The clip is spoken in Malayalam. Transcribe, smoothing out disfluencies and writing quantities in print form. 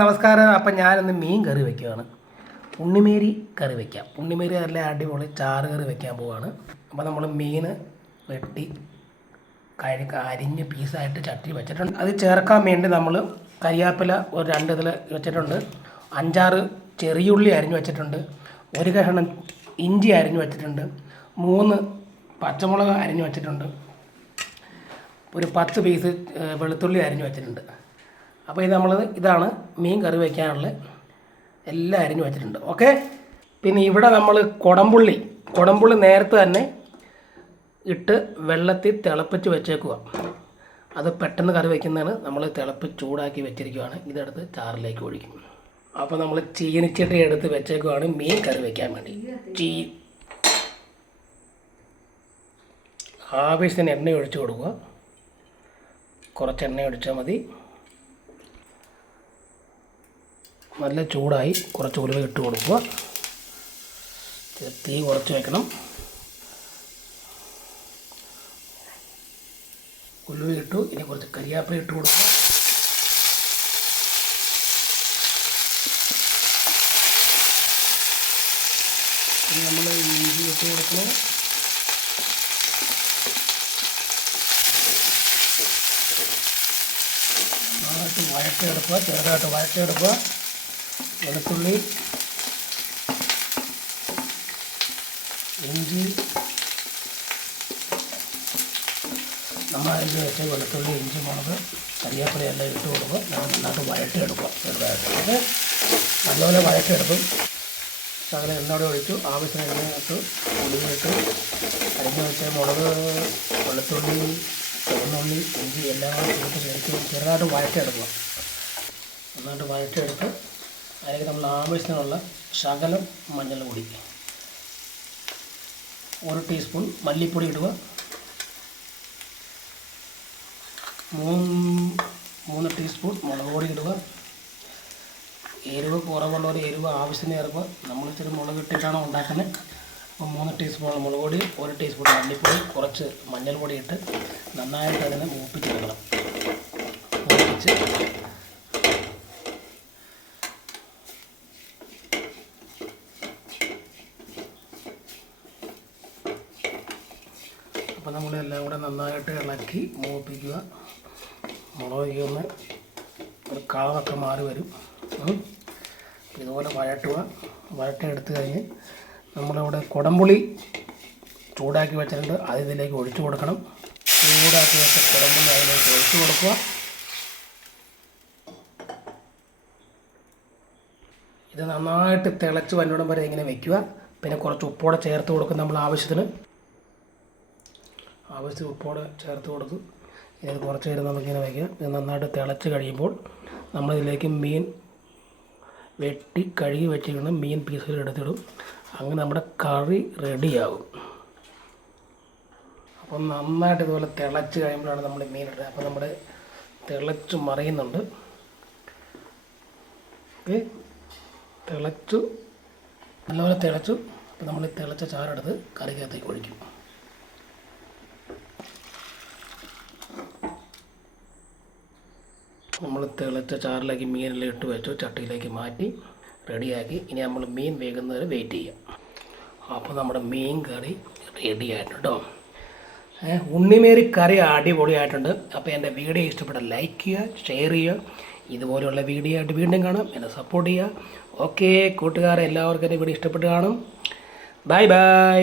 നമസ്കാരം. അപ്പം ഞാനിന്ന് മീൻ കറി വയ്ക്കുകയാണ്. ഉണ്ണിമേരി കറി വയ്ക്കാം. ഉണ്ണിമേരി നല്ല അടിപൊളി ചാറ് കറി വയ്ക്കാൻ പോവുകയാണ്. അപ്പോൾ നമ്മൾ മീൻ വെട്ടി അരിഞ്ഞ് പീസായിട്ട് ചട്ടി വെച്ചിട്ടുണ്ട്. അത് ചേർക്കാൻ വേണ്ടി നമ്മൾ കരിയാപ്പില ഒരു 2 ഇതിൽ വെച്ചിട്ടുണ്ട്. 5-6 ചെറിയുള്ളി അരിഞ്ഞ് വെച്ചിട്ടുണ്ട്. 1 കഷ്ണം ഇഞ്ചി അരിഞ്ഞ് വെച്ചിട്ടുണ്ട്. 3 പച്ചമുളക് അരിഞ്ഞ് വെച്ചിട്ടുണ്ട്. ഒരു 10 പീസ് വെളുത്തുള്ളി അരിഞ്ഞ് വെച്ചിട്ടുണ്ട്. അപ്പോൾ ഇതാണ് മീൻ കറി വയ്ക്കാനുള്ള എല്ലാം അരിഞ്ഞ് വെച്ചിട്ടുണ്ട്. ഓക്കെ. പിന്നെ ഇവിടെ നമ്മൾ കുടംപുള്ളി നേരത്തെ തന്നെ ഇട്ട് വെള്ളത്തിൽ തിളപ്പിച്ച് വെച്ചേക്കുക. അത് പെട്ടെന്ന് കറി വയ്ക്കുന്നതാണ്. നമ്മൾ തിളപ്പിച്ച് ചൂടാക്കി വെച്ചിരിക്കുകയാണ്. ഇതെടുത്ത് ചാറിലേക്ക് ഒഴിക്കും. അപ്പോൾ നമ്മൾ ചീനിച്ചട്ടി എടുത്ത് വെച്ചേക്കുവാണ് മീൻ കറി വയ്ക്കാൻ വേണ്ടി. ആവശ്യത്തിന് എണ്ണ ഒഴിച്ച് കൊടുക്കുക. കുറച്ച് എണ്ണ ഒഴിച്ചാൽ മതി. നല്ല ചൂടായി. കുറച്ച് ഉലുവ ഇട്ട് കൊടുക്കുക. തീ കുറച്ച് വയ്ക്കണം. ഉലുവ ഇട്ടു. ഇനി കുറച്ച് കരിയാപ്പില ഇട്ട് കൊടുക്കുക. ഇനി നമ്മൾ ഇഞ്ചി ഇട്ട് കൊടുക്കണം. ചെറുതായിട്ട് വഴറ്റിയെടുക്കുക. വെളുത്തുള്ളി, ഇഞ്ചി, നമ്മൾ അരിഞ്ഞ് വെച്ച വെളുത്തുള്ളി, ഇഞ്ചി, മുളക്, കരിയാപ്പില എല്ലാം ഇട്ട് കൊടുക്കുക. നന്നായിട്ട് വഴറ്റിയെടുക്കുക. ചെറുതായിട്ട് നല്ലപോലെ വഴറ്റിയെടുക്കും. ശകലം എണ്ണയോടെ ഒഴിച്ചു. ആവശ്യത്തിന് എണ്ണ ഇട്ട് ഉള്ളിയിട്ട് അരിഞ്ഞ് വെച്ച മുളക്, വെളുത്തുള്ളി, ചുവന്നുള്ളി, ഇഞ്ചി എല്ലാം കൂട്ടി ചേർത്ത് ചെറുതായിട്ട് വഴറ്റിയെടുക്കുക. നന്നായിട്ട് വഴറ്റിയെടുത്ത് അതിലേക്ക് നമ്മൾ ആവശ്യത്തിനുള്ള ശകലം മഞ്ഞൾപ്പൊടി, 1 ടീസ്പൂൺ മല്ലിപ്പൊടി ഇടുക. 3 ടീസ്പൂൺ മുളക് പൊടി ഇടുക. എരിവ് കുറവുള്ളവർ എരിവ് ആവശ്യത്തിന് ചേർക്കുക. നമ്മൾ ഇച്ചിരി മുളക് ഇട്ടിട്ടാണ് ഉണ്ടാക്കുന്നത്. അപ്പോൾ 3 ടീസ്പൂൺ മുളക് പൊടി, 1 ടീസ്പൂൺ മല്ലിപ്പൊടി, കുറച്ച് മഞ്ഞൾപ്പൊടി ഇട്ട് നന്നായിട്ട് അതിനെ മൂപ്പിച്ചെടുക്കണം. മൂപ്പിച്ച് അപ്പോൾ നമ്മളെല്ലാം കൂടെ നന്നായിട്ട് ഇളക്കി മൂപ്പിക്കുക. മുളക് ഒന്ന് ഒരു കളറൊക്കെ മാറി വരും. ഇതുപോലെ വഴറ്റിയെടുത്ത് കഴിഞ്ഞ് നമ്മളിവിടെ കുടംപുളി ചൂടാക്കി വെച്ചിട്ടുണ്ട്. അത് ഇതിലേക്ക് ഒഴിച്ചു കൊടുക്കണം. ചൂടാക്കി വെച്ച കുടംപുളി അതിലേക്ക് ഒഴിച്ചു കൊടുക്കുക. ഇത് നന്നായിട്ട് തിളച്ച് വന്നിടം വരെ ഇങ്ങനെ വയ്ക്കുക. പിന്നെ കുറച്ച് ഉപ്പോടെ ചേർത്ത് കൊടുക്കും. നമ്മൾ ആവശ്യത്തിന് ഉപ്പോടെ ചേർത്ത് കൊടുക്കും. ഇത് കുറച്ച് നേരം നമുക്കിങ്ങനെ വയ്ക്കാം. ഇത് നന്നായിട്ട് തിളച്ച് കഴിയുമ്പോൾ നമ്മളിതിലേക്ക് മീൻ വെട്ടി കഴുകി വെച്ചിരിക്കുന്ന മീൻ പീസുകൾ എടുത്തിടും. അങ്ങനെ നമ്മുടെ കറി റെഡിയാകും. അപ്പം നന്നായിട്ട് ഇതുപോലെ തിളച്ച് കഴിയുമ്പോഴാണ് നമ്മൾ മീൻ ഇടുന്നത്. അപ്പോൾ നമ്മുടെ തിളച്ച് മറിയുന്നുണ്ട്. ഓക്കെ. നല്ലപോലെ തിളച്ചു. അപ്പോൾ നമ്മൾ തിളച്ച ചാറെടുത്ത് കറിക്കകത്തേക്ക് ഒഴിക്കും. നമ്മൾ തിളച്ച ചാറിലേക്ക് മീനെല്ലാം ഇട്ട് വെച്ചു. ചട്ടിയിലേക്ക് മാറ്റി റെഡിയാക്കി. ഇനി നമ്മൾ മീൻ വേകുന്നവരെ വെയിറ്റ് ചെയ്യാം. അപ്പോൾ നമ്മുടെ മീൻ കറി റെഡി ആയിട്ടുണ്ട് കേട്ടോ. ഉണ്ണിമേരി കറി അടിപൊളിയായിട്ടുണ്ട്. അപ്പോൾ എൻ്റെ വീഡിയോ ഇഷ്ടപ്പെട്ട ലൈക്ക് ചെയ്യുക, ഷെയർ ചെയ്യുക. ഇതുപോലെയുള്ള വീഡിയോ ആയിട്ട് വീണ്ടും കാണാം. എന്നെ സപ്പോർട്ട് ചെയ്യുക. ഓക്കെ കൂട്ടുകാരെ, എല്ലാവർക്കും എൻ്റെ വീഡിയോ ഇഷ്ടപ്പെട്ട് കാണും. Bye bye.